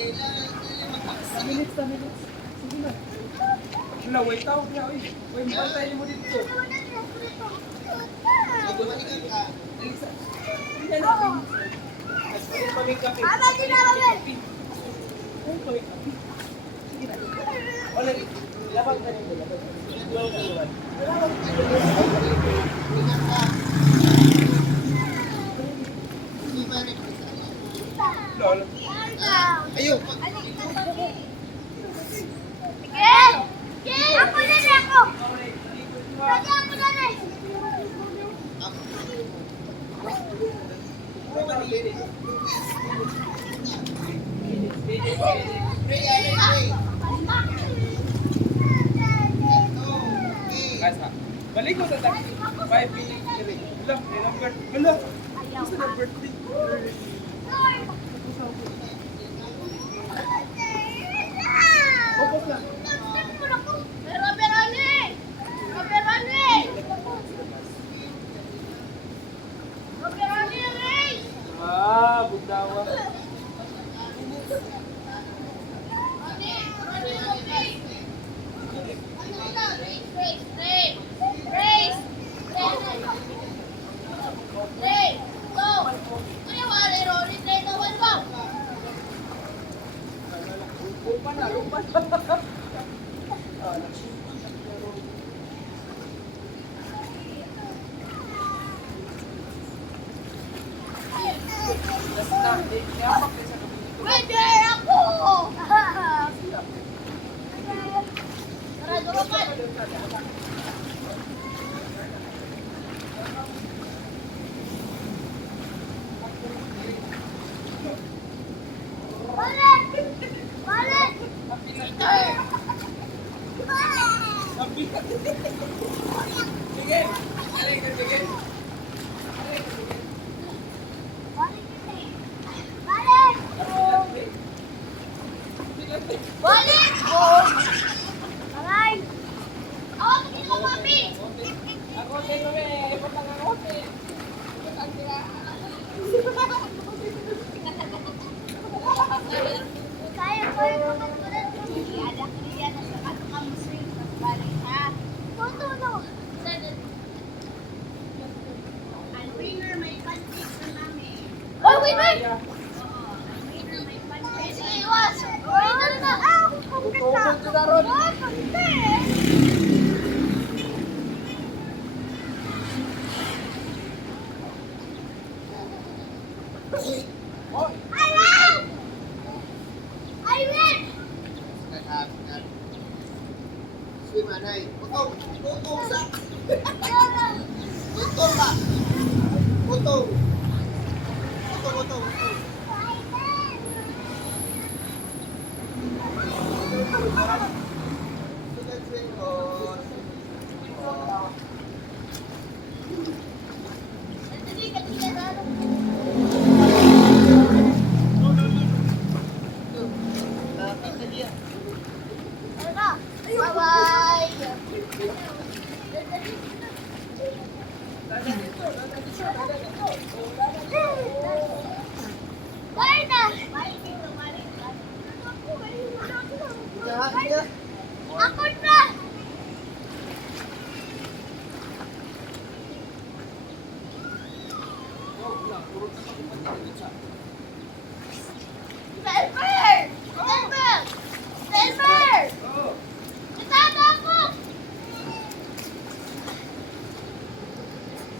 Minutes. Sige na. Wala, wait tawag niya. Wait, bantayin mo dito. Bumalikan ka. Hindi na natin. Pamikapi. Ama, di na kami. Pamikapi. Sige na. Wala, labag na rin. Ayun. Miguel! Miguel! Ako na rin ako! Pwede ako na rin! Balik ko sa taxi. 5 minutes na rin. Wala. Gusto na birthday. Focus lang. Budawa. Lupa na. Pwede ako! Sarado ka pa! Balik! Balik! Sige! Sige! Balik! Aray! Ako, hindi mo mami! Ako din kami, ipatang ako din. Ipatang sila. Kaya ko yung kapatulan ko. Ada kaya na sa katong muslim sa balik ha. Tutulo. Ang winner may pancakes na namin. Oh, winner! Iwas! Winner na! Ah! Pagkita! Ah, pagkita! Alam! I win! Si Manay. Putong sa. Putong ba? Putong.